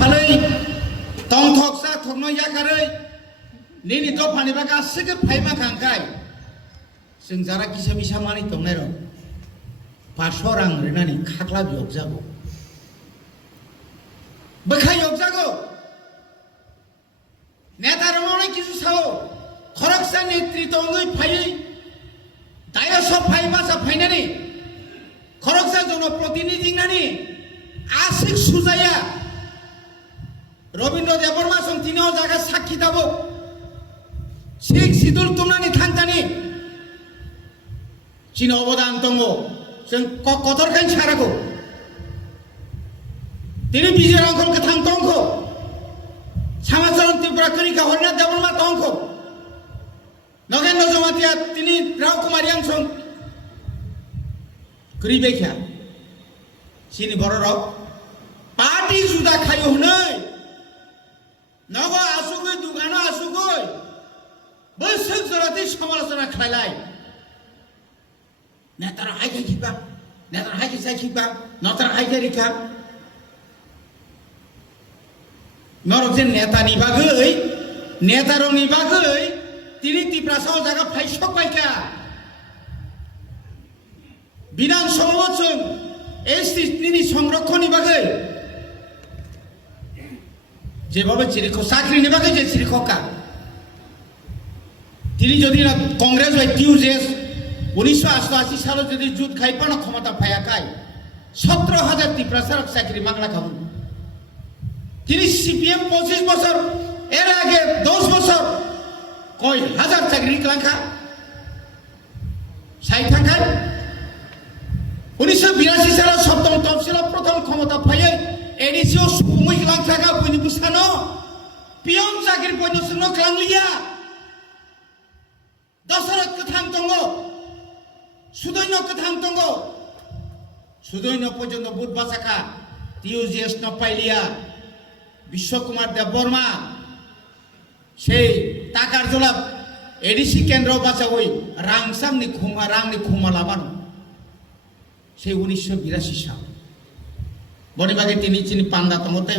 फालै तंथकसा थगनो याकारै निनि तो फानिबा गासैबो फाइमा खांखाय जों जारा किसा बिसा मानि दंनाय र 500 रां रेनानि खाख्ला बियक जागौ बखाय योग जागौ नेता रंनाय किसु साव खरकसा नेतृत्वङै फायै दायो सब फाइमा सा फाइनानि खरकसा जनप्रतिनिधिनानि आसिक सुजाया रवीन्द्र देबबर्मा संथिनाव जागा साक्षी दाबो शेख सिदुल तुमनानि थांतानि चिन अबदान दङ जों कथरखाय सारागौ তিনি বিজয় অঙ্কল কথাং তংখ সমাজরণ ত্রিপুরা করিকা হরিনাথ দেববর্মা তংখ নগেন্দ্র জমাতিয়া তিনি রাও কুমার ইয়াংসং করি বেখ্যা সিনি বড় রাও পার্টি জুদা খাইও হनै নগ আসুগৈ দুগানো আসুগৈ বৈশ্বিক জগতে সমালোচনা খাইলাই নেতারা হাইকে কিবা নেতারা হাইকে চাই কিবা নতারা হাইকে রিখা नरकजे नेतानि बागै नेतारंनि बागै तिनि तिप्रासाव जागा फाइसक बायका बिधान सभाजों एसटिनि संरक्षणनि बागै जेबाबो चिरिख साख्रिनि बागै जे चिरिखका तिनि जदि कांग्रेस बाय टिउजेस 1988 साल जदि जुट खाइपानो क्षमता फायाखाय 17000 तिप्रासारक साख्रि मांगला खामु তিনি সিপিএম 25 বছর এর আগে 10 বছর কয় হাজার চাকরি ক্লাঙ্কা সাই থাকার 1982 সালে সপ্তম তফসিল প্রথম ক্ষমতা পাইয়ে এডিসিও সুমুই ক্লাঙ্কা বইনি বুসানো পিয়ন চাকরি পয়নসন ক্লাংলিয়া দশরথ কথাং দङ সুদৈন্য কথাং দङ সুদৈন্য পর্যন্ত বুধ বাসাকা টিউজিএস ন পাইলিয়া বিশ্বকুমার দেববর্মা সেই টাকার জলাপ এডিসি কেন্দ্র বাঁচাবই রাংসামনি খুমা রাংনি খুমা লাবানো সেই 1982 সাল বনিবাগে তিনি চিনি পান্ডা তমতাই